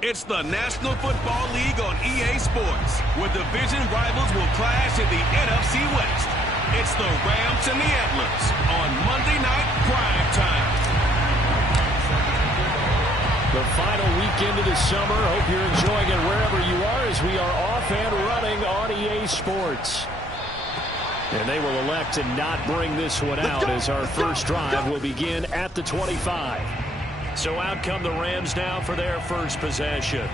It's the National Football League on EA Sports, where division rivals will clash in the NFC West. It's the Rams and the Antlers on Monday Night Prime Time. The final weekend of the summer. Hope you're enjoying it wherever you are as we are off and running on EA Sports. And they will elect to not bring this one out as our first drive will begin at the 25. So out come the Rams now for their first possession.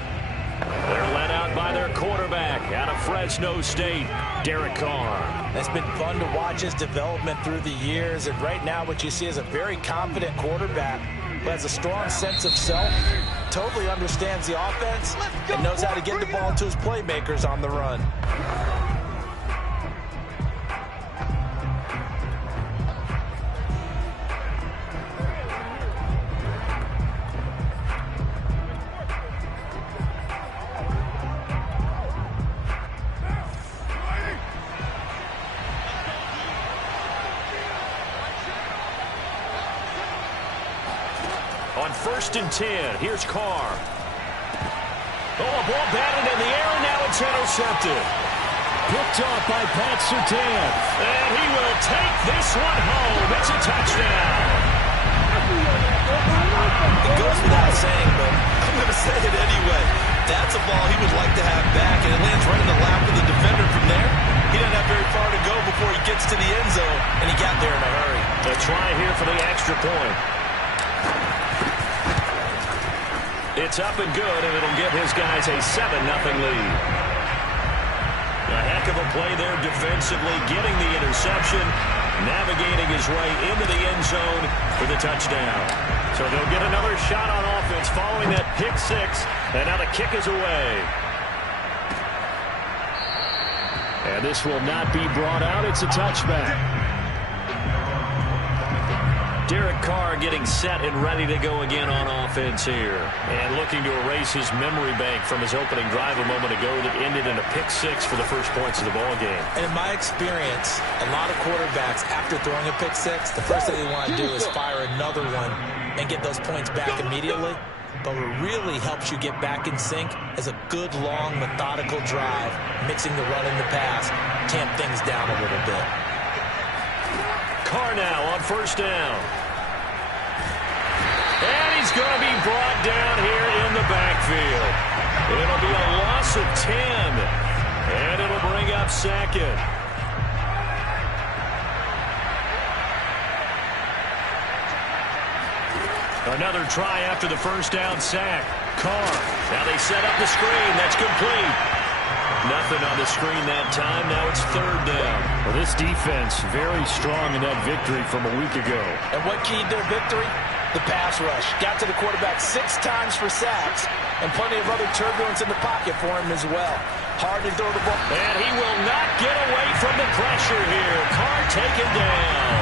They're led out by their quarterback out of Fresno State, Derek Carr. It's been fun to watch his development through the years, and right now what you see is a very confident quarterback who has a strong sense of self, totally understands the offense, and knows how to get the ball to his playmakers on the run. On 1st and 10, here's Carr. Oh, a ball batted in the air, and now it's intercepted. Picked off by Pat Surtain. And he will take this one home. It's a touchdown. It goes without saying, but I'm going to say it anyway. That's a ball he would like to have back, and it lands right in the lap of the defender from there. He doesn't have very far to go before he gets to the end zone, and he got there in a hurry. A try here for the extra point. It's up and good, and it'll give his guys a 7-0 lead. A heck of a play there defensively, getting the interception, navigating his way into the end zone for the touchdown. So they'll get another shot on offense following that pick six, and now the kick is away. And this will not be brought out. It's a touchback. Derek Carr getting set and ready to go again on offense here. And looking to erase his memory bank from his opening drive a moment ago that ended in a pick six for the first points of the ball game. And in my experience, a lot of quarterbacks, after throwing a pick six, the first thing they want to do is fire another one and get those points back immediately. But what really helps you get back in sync is a good, long, methodical drive, mixing the run and the pass, tamp things down a little bit. Carr now on 1st down. And he's going to be brought down here in the backfield. It'll be a loss of 10. And it'll bring up 2nd. Another try after the 1st down sack. Carr. Now they set up the screen. That's complete. Nothing on the screen that time. Now it's 3rd down. Well, this defense very strong in that victory from a week ago. And what keyed their victory? The pass rush. Got to the quarterback 6 times for sacks, and plenty of other turbulence in the pocket for him as well. Hard to throw the ball. And he will not get away from the pressure here. Carr taken down.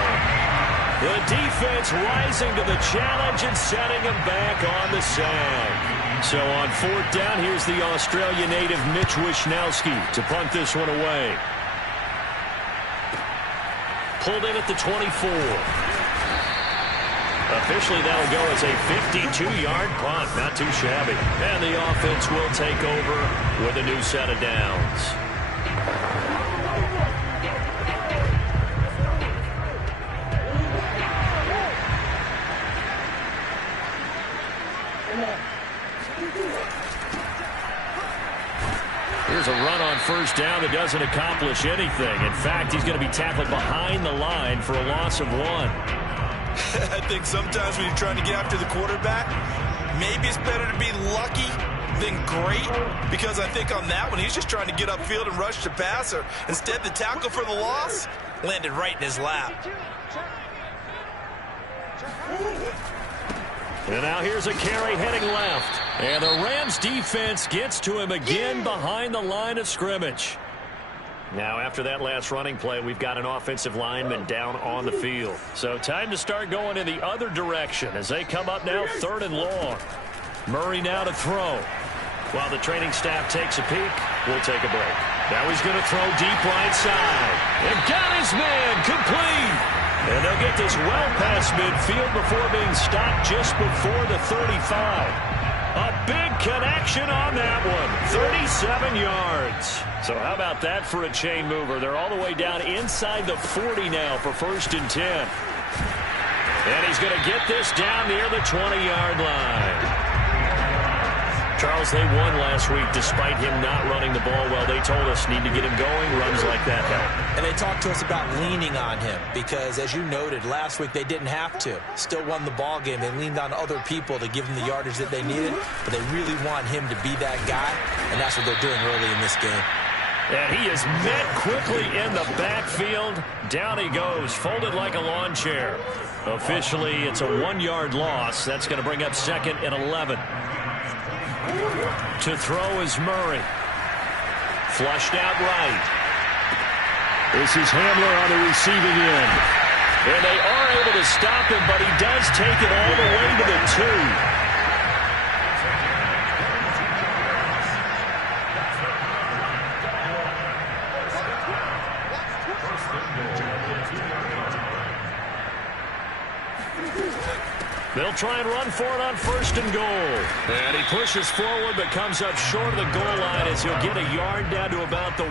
The defense rising to the challenge and setting him back on the sack. So on 4th down, here's the Australia native Mitch Wishnowsky to punt this one away. Pulled in at the 24. Officially, that'll go as a 52-yard punt. Not too shabby. And the offense will take over with a new set of downs. Here's a run on 1st down that doesn't accomplish anything. In fact, he's going to be tackled behind the line for a loss of 1. I think sometimes when you're trying to get after the quarterback, maybe it's better to be lucky than great, because I think on that one, he's just trying to get upfield and rush the passer. Instead, the tackle for the loss landed right in his lap. And now here's a carry heading left. And the Rams defense gets to him again behind the line of scrimmage. Now, after that last running play, we've got an offensive lineman down on the field. So time to start going in the other direction as they come up now 3rd and long. Murray now to throw. While the training staff takes a peek, we'll take a break. Now he's going to throw deep right side. And got his man complete. And they'll get this well past midfield before being stopped just before the 35. A big connection on that one. 37 yards. So how about that for a chain mover? They're all the way down inside the 40 now for 1st and 10. And he's going to get this down near the 20-yard line. Charles, they won last week despite him not running the ball well. They told us need to get him going. Runs like that help. And they talked to us about leaning on him because, as you noted, last week they didn't have to. Still won the ball game. They leaned on other people to give them the yardage that they needed, but they really want him to be that guy, and that's what they're doing early in this game. And he is met quickly in the backfield. Down he goes, folded like a lawn chair. Officially, it's a 1-yard loss. That's going to bring up 2nd and 11. To throw is Murray. Flushed out right. This is Hamler on the receiving end. And they are able to stop him, but he does take it all the way to the 2. They'll try and run for it on 1st and goal. And he pushes forward but comes up short of the goal line as he'll get a yard down to about the 1.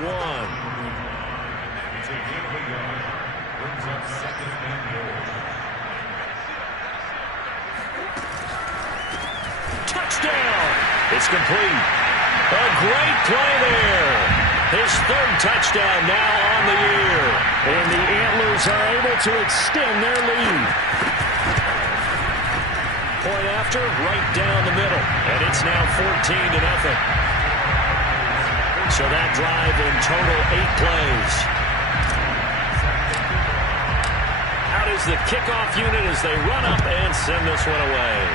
Touchdown! It's complete. A great play there. His 3rd touchdown now on the year. And the Antlers are able to extend their lead. Point after, right down the middle. And it's now 14-0. So that drive in total 8 plays. Out is the kickoff unit as they run up and send this one away.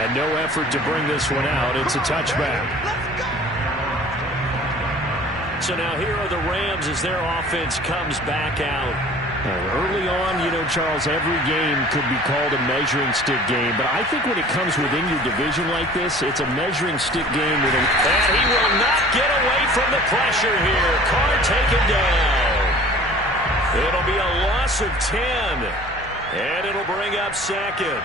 And no effort to bring this one out. It's a touchback. So now here are the Rams as their offense comes back out. Early on, Charles, every game could be called a measuring stick game. But I think when it comes within your division like this, it's a measuring stick game with a... And he will not get away from the pressure here. Carr taken down. It'll be a loss of 10. And it'll bring up 2nd.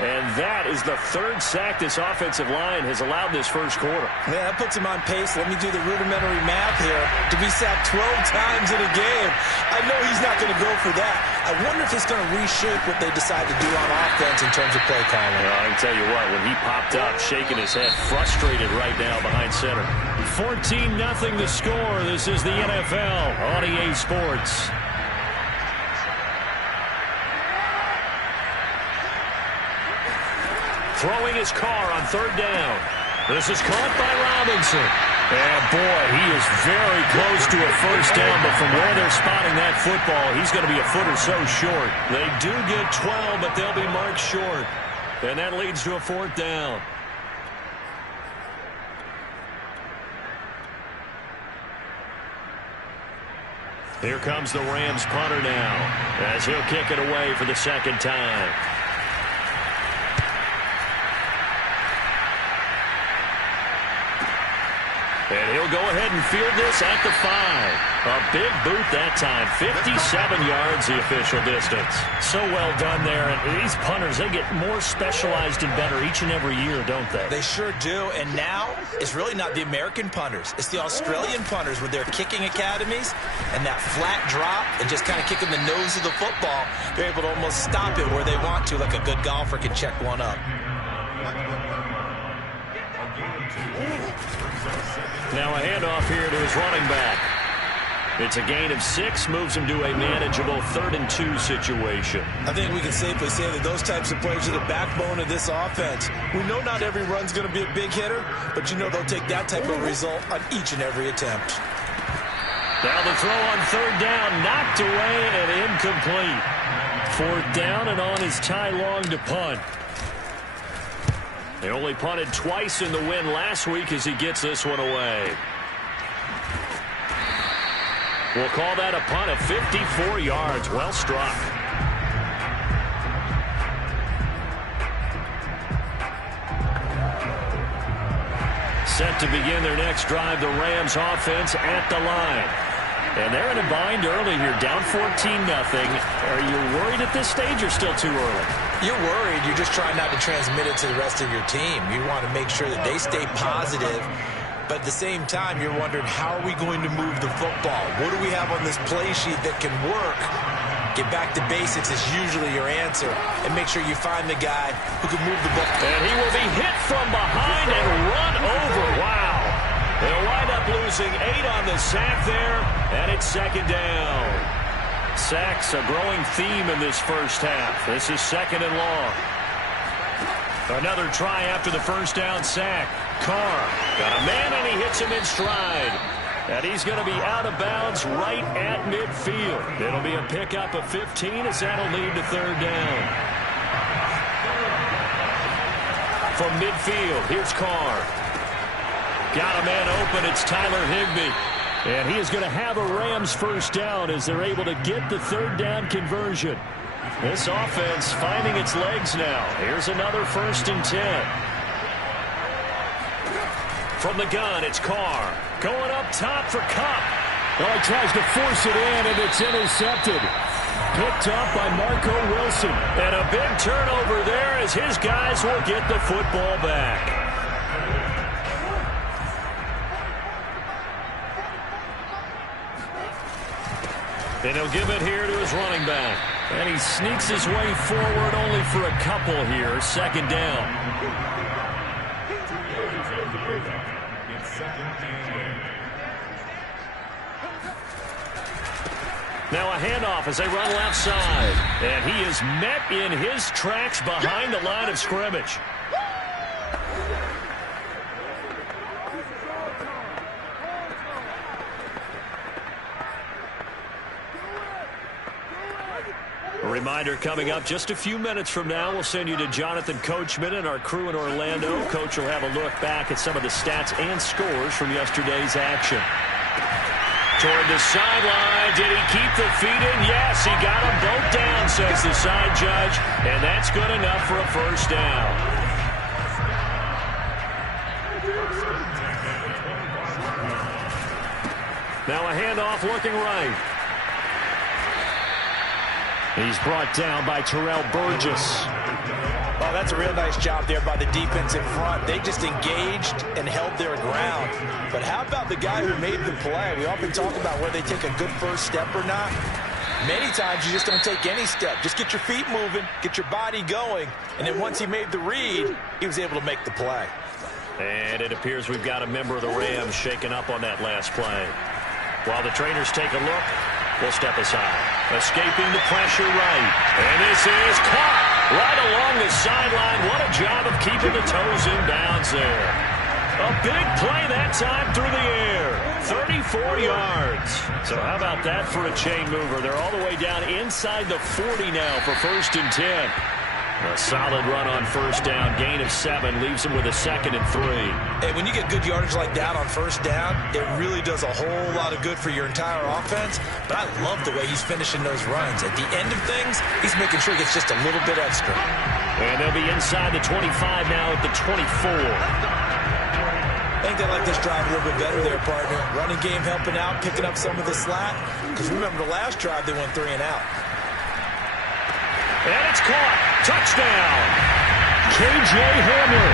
And that is the 3rd sack this offensive line has allowed this first quarter. Yeah, that puts him on pace. Let me do the rudimentary math here. To be sacked 12 times in a game. I know he's not going to go for that. I wonder if it's going to reshape what they decide to do on offense in terms of play calling. Well, I can tell you what, when he popped up, shaking his head, frustrated right now behind center. 14-0 the score. This is the NFL on EA Sports. Throwing his Carr on 3rd down. This is caught by Robinson. And boy, he is very close to a first down, but from where they're spotting that football, he's going to be a foot or so short. They do get 12, but they'll be marked short. And that leads to a 4th down. Here comes the Rams punter now, as he'll kick it away for the 2nd time. And he'll go ahead and field this at the 5. A big boot that time. 57 yards the official distance. So well done there. And these punters, they get more specialized and better each and every year, don't they? They sure do. And now it's really not the American punters. It's the Australian punters with their kicking academies and that flat drop and just kind of kicking the nose of the football. They're able to almost stop it where they want to, like a good golfer can check one up. Now a handoff here to his running back. It's a gain of 6, moves him to a manageable 3rd and 2 situation. I think we can safely say that those types of plays are the backbone of this offense. We know not every run's going to be a big hitter, but they'll take that type of result on each and every attempt. Now the throw on 3rd down, knocked away and incomplete. 4th down and on his Ty Long to punt. They only punted twice in the win last week as he gets this one away. We'll call that a punt of 54 yards. Well struck. Set to begin their next drive, the Rams offense at the line. And they're in a bind early here, down 14-0. Are you worried at this stage or still too early? You're worried. You're just trying not to transmit it to the rest of your team. You want to make sure that they stay positive. But at the same time, you're wondering, how are we going to move the football? What do we have on this play sheet that can work? Get back to basics is usually your answer. And make sure you find the guy who can move the ball. And he will be hit from behind and run over. Wow. They'll wind up losing 8 on the sack there, and it's second down. Sacks a growing theme in this first half. This is second and long. Another try after the first down sack. Carr got a man, and he hits him in stride. And he's going to be out of bounds right at midfield. It'll be a pickup of 15 as that'll lead to third down. From midfield, here's Carr. Got a man open. It's Tyler Higbee. And he is going to have a Rams first down as they're able to get the third down conversion. This offense finding its legs now. Here's another 1st and 10. From the gun, it's Carr. Going up top for Kupp. Well, he tries to force it in, and it's intercepted. Picked up by Marco Wilson. And a big turnover there as his guys will get the football back. And he'll give it here to his running back. And he sneaks his way forward only for a couple here. Second down. Now a handoff as they run left side. And he is met in his tracks behind the line of scrimmage. A reminder coming up just a few minutes from now, we'll send you to Jonathan Coachman and our crew in Orlando. Coach will have a look back at some of the stats and scores from yesterday's action. Toward the sideline, did he keep the feet in? Yes, he got them both down, says the side judge, and that's good enough for a first down. Now a handoff looking right. He's brought down by Terrell Burgess. Well, that's a real nice job there by the defense in front. They just engaged and held their ground. But how about the guy who made the play? We often talk about whether they take a good first step or not. Many times you just don't take any step. Just get your feet moving, get your body going, and then once he made the read, he was able to make the play. And it appears we've got a member of the Rams shaken up on that last play. While the trainers take a look, we'll step aside. Escaping the pressure right. And this is caught right along the sideline. What a job of keeping the toes in bounds there. A big play that time through the air. 34 yards. So how about that for a chain mover? They're all the way down inside the 40 now for 1st and 10. A solid run on first down. Gain of 7 leaves him with a 2nd and 3. Hey, when you get good yardage like that on first down, it really does a whole lot of good for your entire offense. But I love the way he's finishing those runs. At the end of things, he's making sure he gets just a little bit extra. And they'll be inside the 25 now at the 24. I think they like this drive a little bit better there, partner. Running game helping out, picking up some of the slack. Because remember, the last drive, they went 3 and out. And it's caught. Touchdown. K.J. Hamler.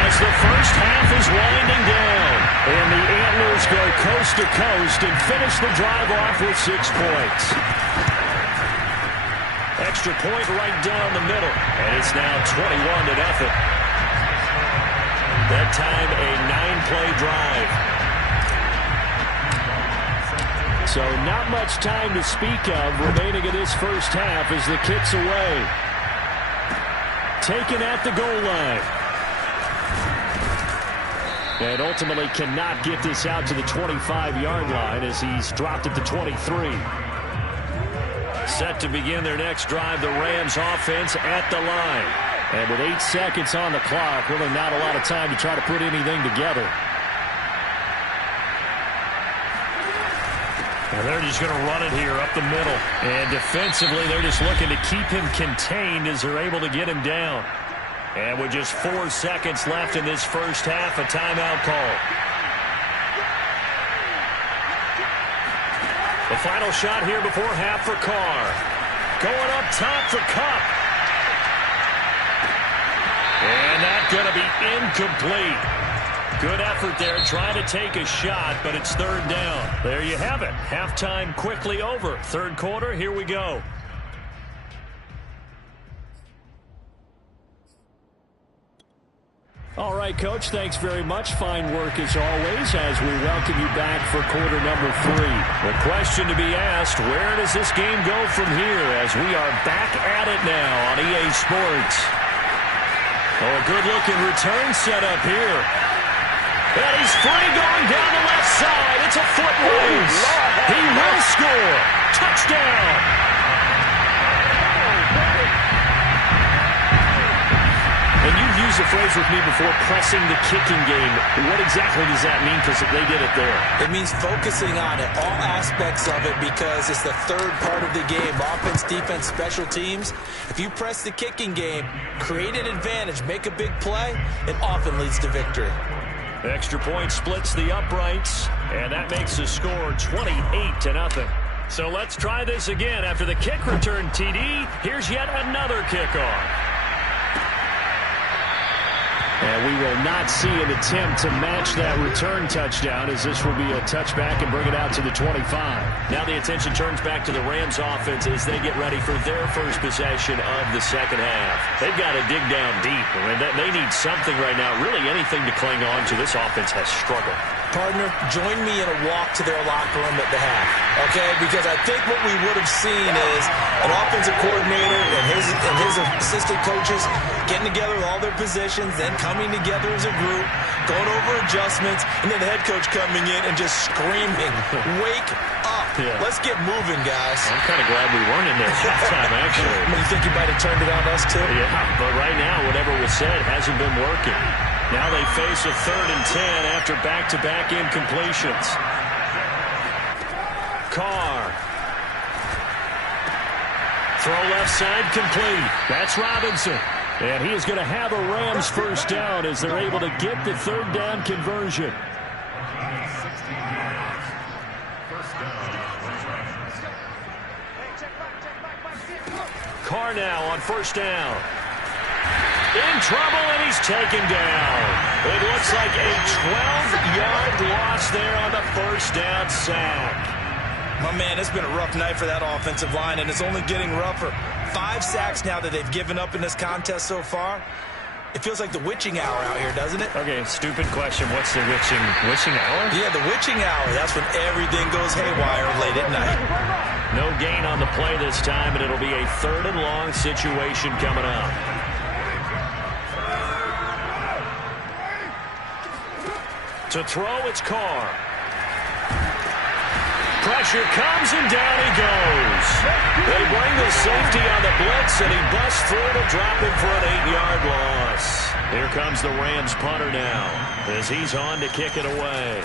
As the first half is winding down. And the Antlers go coast to coast and finish the drive off with 6 points. Extra point right down the middle. And it's now 21-0. That time a 9-play drive. So not much time to speak of remaining in this first half as the kick's away. Taken at the goal line. And ultimately cannot get this out to the 25-yard line as he's dropped at the 23. Set to begin their next drive, the Rams offense at the line. And with 8 seconds on the clock, really not a lot of time to try to put anything together. And they're just going to run it here up the middle. And defensively, they're just looking to keep him contained as they're able to get him down. And with just 4 seconds left in this first half, a timeout call. The final shot here before half for Carr. Going up top for Kupp. And that's going to be incomplete. Good effort there trying to take a shot, but it's third down. There you have it. Halftime quickly over. Third quarter, here we go. All right, Coach, thanks very much. Fine work as always as we welcome you back for quarter number 3. The question to be asked, where does this game go from here as we are back at it now on EA Sports? Oh, a good-looking return set up here. And he's free going down the left side. It's a foot race. He will score. Touchdown. And you've used the phrase with me before, pressing the kicking game. What exactly does that mean? Because they did it there. It means focusing on it, all aspects of it, because it's the third part of the game. Offense, defense, special teams. If you press the kicking game, create an advantage, make a big play, it often leads to victory. Extra point splits the uprights, and that makes the score 28-0. So let's try this again. After the kick return TD, here's yet another kickoff. And we will not see an attempt to match that return touchdown, as this will be a touchback and bring it out to the 25. Now the attention turns back to the Rams offense as they get ready for their first possession of the second half. They've got to dig down deep. I mean, they need something right now, really anything to cling on to. This offense has struggled. Partner, join me in a walk to their locker room at the half, okay? Because I think what we would have seen is an offensive coordinator and his assistant coaches getting together with all their positions, then coming together as a group, going over adjustments, and then the head coach coming in and just screaming, wake up. Yeah. Let's get moving, guys. I'm kind of glad we weren't in there halftime, actually. You think you might have turned it on us, too? Yeah, but right now, whatever was said hasn't been working. Now they face a 3rd and 10 after back-to-back incompletions. Carr. Throw left side complete. That's Robinson. And he is going to have a Rams first down as they're able to get the 3rd down conversion. Carr now on first down. In trouble, and he's taken down. It looks like a 12-yard loss there on the first down sack. My man, it's been a rough night for that offensive line, and it's only getting rougher. 5 sacks now that they've given up in this contest so far. It feels like the witching hour out here, doesn't it? Okay, stupid question. What's the witching hour? Yeah, the witching hour. That's when everything goes haywire late at night. No gain on the play this time, and it'll be a 3rd and long situation coming up. To throw, it's Carr. Pressure comes, and down he goes. They bring the safety on the blitz, and he busts through to drop him for an 8-yard loss. Here comes the Rams punter now as he's on to kick it away.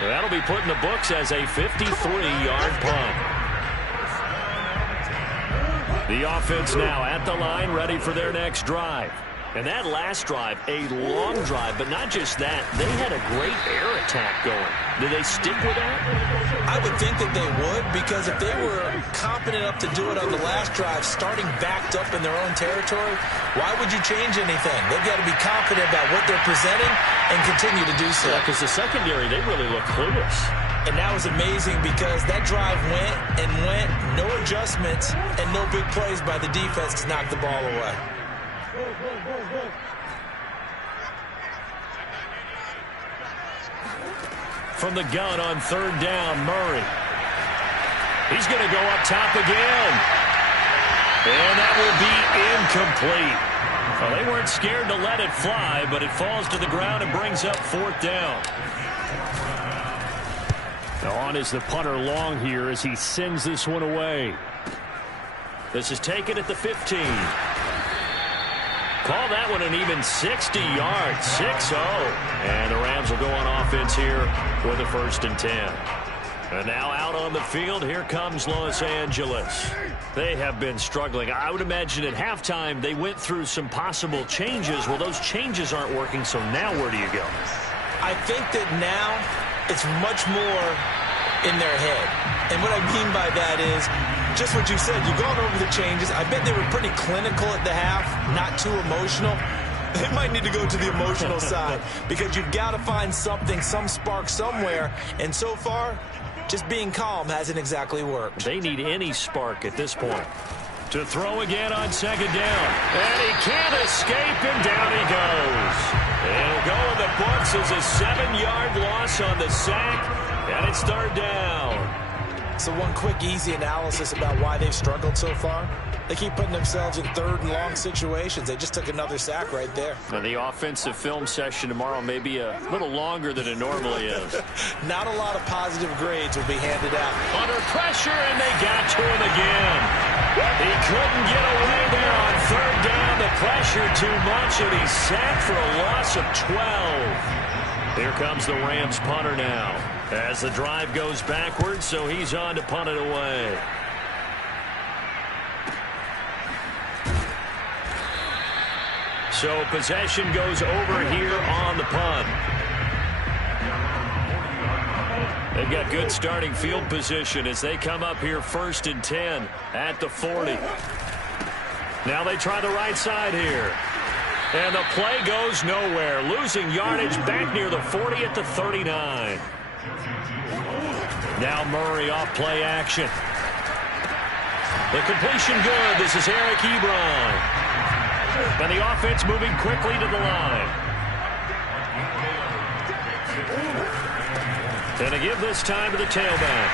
That'll be put in the books as a 53-yard punt. The offense now at the line, ready for their next drive. And that last drive, a long drive, but not just that. They had a great air attack going. Did they stick with that? I would think that they would, because if they were confident enough to do it on the last drive, starting backed up in their own territory, why would you change anything? They've got to be confident about what they're presenting and continue to do so. Yeah, because the secondary, they really look clueless. And that was amazing because that drive went and went, no adjustments, and no big plays by the defense to knock the ball away. From the gun on 3rd down, Murray. He's going to go up top again. And that will be incomplete. Well, they weren't scared to let it fly, but it falls to the ground and brings up 4th down. Now on is the punter long here as he sends this one away. This is taken at the 15. Call that one an even 60 yards, 6-0. And the Rams will go on offense here with a 1st and 10. And now out on the field, here comes Los Angeles. They have been struggling. I would imagine at halftime they went through some possible changes. Well, those changes aren't working, so now where do you go? I think that now it's much more in their head. And what I mean by that is just what you said. You've gone over the changes. I bet they were pretty clinical at the half, not too emotional. They might need to go to the emotional side because you've got to find something, some spark somewhere. And so far, just being calm hasn't exactly worked. They need any spark at this point. To throw again on second down. And he can't escape, and down he goes. It'll go in the books as a 7-yard loss on the sack, and it's third down. So one quick, easy analysis about why they've struggled so far. They keep putting themselves in third and long situations. They just took another sack right there. And the offensive film session tomorrow may be a little longer than it normally is. Not a lot of positive grades will be handed out. Under pressure, and they got to him again. He couldn't get away there on third down. The pressure too much, and he's sacked for a loss of 12. Here comes the Rams punter now. As the drive goes backwards, so he's on to punt it away. So possession goes over here on the punt. They've got good starting field position as they come up here 1st and 10 at the 40. Now they try the right side here. And the play goes nowhere. Losing yardage back near the 40 at the 39. Now Murray off play action. The completion good. This is Eric Ebron. And the offense moving quickly to the line. And to give this time to the tailback.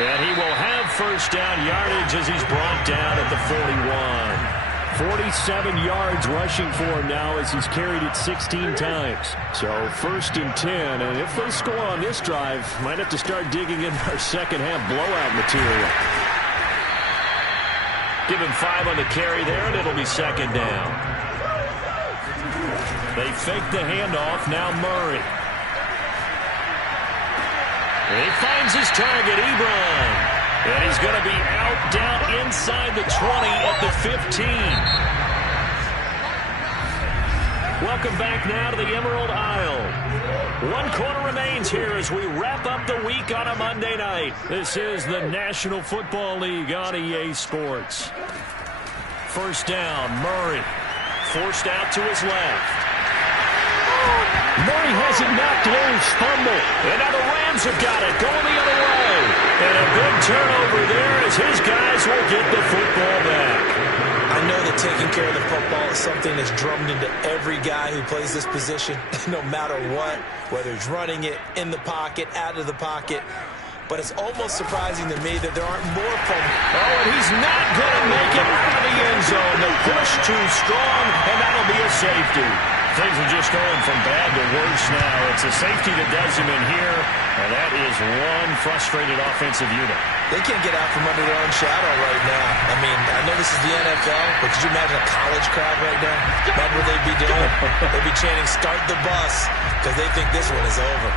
And he will have first down yardage as he's brought down at the 41. 47 yards rushing for him now as he's carried it 16 times. So 1st and 10. And if they score on this drive, might have to start digging in our second half blowout material. Give him 5 on the carry there, and it'll be second down. They fake the handoff. Now Murray. And he finds his target, Ebron. And he's going to be out down inside the 20 at the 15. Welcome back now to the Emerald Isle. 1 quarter remains here as we wrap up the week on a Monday night. This is the National Football League on EA Sports. First down, Murray. Forced out to his left. Murray has it knocked loose. Fumble. And now the Rams have got it. Going the other way. And a big turnover there as his guys will get the football back. I know that taking care of the football is something that's drummed into every guy who plays this position, no matter what, whether he's running it, in the pocket, out of the pocket. But it's almost surprising to me that there aren't more fumbles. Oh, and he's not going to make it out of the end zone. The push too strong, and that'll be a safety. Things are just going from bad to worse now. It's a safety that does him in here, and that is one frustrated offensive unit. They can't get out from under their own shadow right now. I mean, I know this is the NFL, but could you imagine a college crowd right now? Imagine what they'd be doing. They'd be chanting, "Start the bus," because they think this one is over.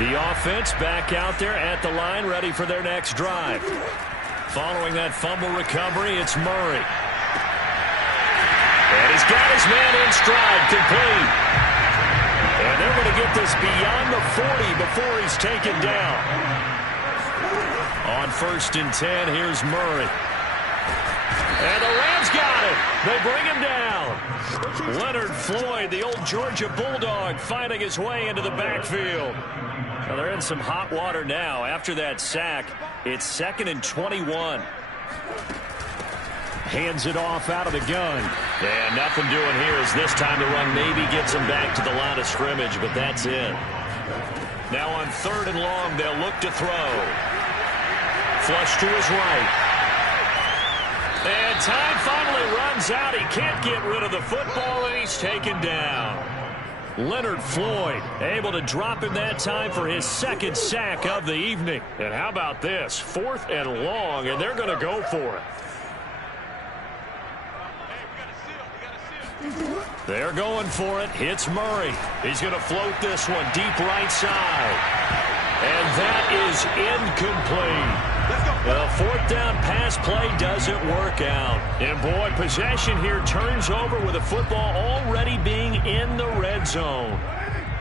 The offense back out there at the line, ready for their next drive. Following that fumble recovery, it's Murray. And he's got his man in stride, complete. And they're going to get this beyond the 40 before he's taken down. On 1st and 10, here's Murray. And the Rams got him. They bring him down. Leonard Floyd, the old Georgia Bulldog, finding his way into the backfield. Well, they're in some hot water now. After that sack, it's 2nd and 21. Hands it off out of the gun. And nothing doing here as this time the run maybe gets him back to the line of scrimmage, but that's it. Now on 3rd and long, they'll look to throw. Flush to his right. And time finally runs out. He can't get rid of the football, and he's taken down. Leonard Floyd able to drop him that time for his 2nd sack of the evening. And how about this? 4th and long, and they're going to go for it. They're going for it. Hits Murray. He's going to float this one deep right side. And that is incomplete. The fourth down pass play doesn't work out. And, boy, possession here turns over with the football already being in the red zone.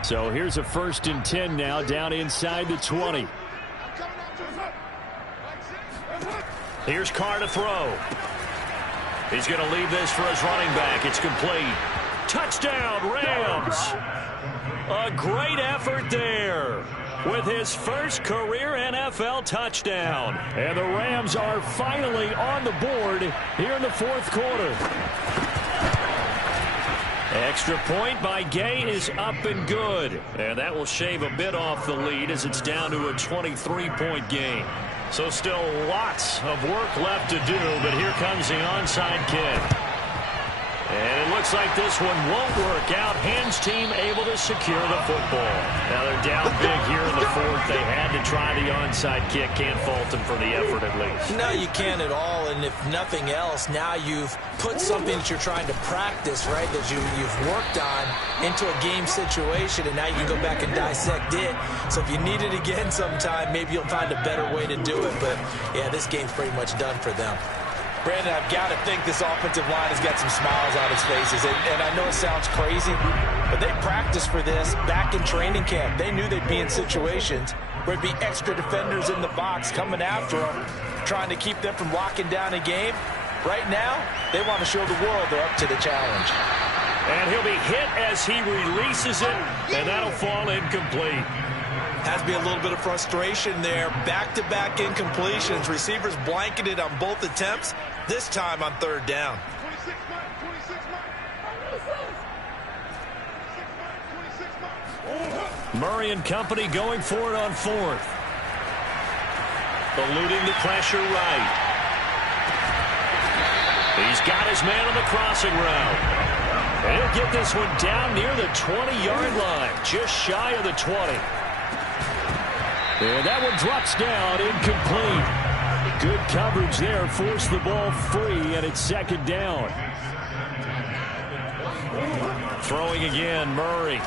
So here's a 1st and 10 now, down inside the 20. Here's Carr to throw. He's going to leave this for his running back. It's complete. Touchdown, Rams. A great effort there with his first career NFL touchdown. And the Rams are finally on the board here in the fourth quarter. Extra point by Gay is up and good. And that will shave a bit off the lead as it's down to a 23-point game. So still lots of work left to do, but here comes the onside kick. And it looks like this one won't work out. Hands team able to secure the football. Now they're down big here in the fourth. They had to try the onside kick. Can't fault them for the effort at least. No, you can't at all. And if nothing else, now you've put something that you're trying to practice, right, that you've worked on into a game situation, and now you can go back and dissect it. So if you need it again sometime, maybe you'll find a better way to do it. But, yeah, this game's pretty much done for them. Brandon, I've got to think this offensive line has got some smiles on its faces. And I know it sounds crazy, but they practiced for this back in training camp. They knew they'd be in situations where it'd be extra defenders in the box coming after them, trying to keep them from locking down a game. Right now, they want to show the world they're up to the challenge. And he'll be hit as he releases it, and that'll fall incomplete. Has to be a little bit of frustration there. Back-to-back incompletions. Receivers blanketed on both attempts, this time on third down. Murray and company going for it on fourth. Eluding the pressure right. He's got his man on the crossing route. And he'll get this one down near the 20-yard line, just shy of the 20. And that one drops down, incomplete. Good coverage there, forced the ball free, and it's second down. Throwing again, Murray.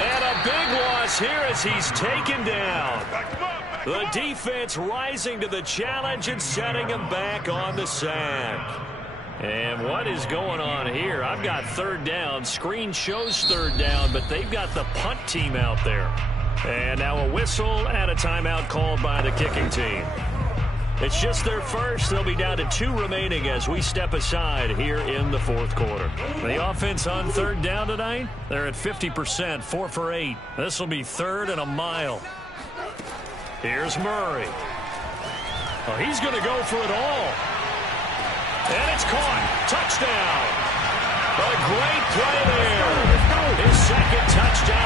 And a big loss here as he's taken down. The defense rising to the challenge and setting him back on the sack. And what is going on here? I've got third down. Screen shows third down, but they've got the punt team out there. And now a whistle and a timeout called by the kicking team. It's just their first. They'll be down to 2 remaining as we step aside here in the fourth quarter. The offense on third down tonight, they're at 50%, 4 for 8. This will be third and a mile. Here's Murray. Oh, he's going to go for it all. And it's caught. Touchdown. A great play there. His second touchdown.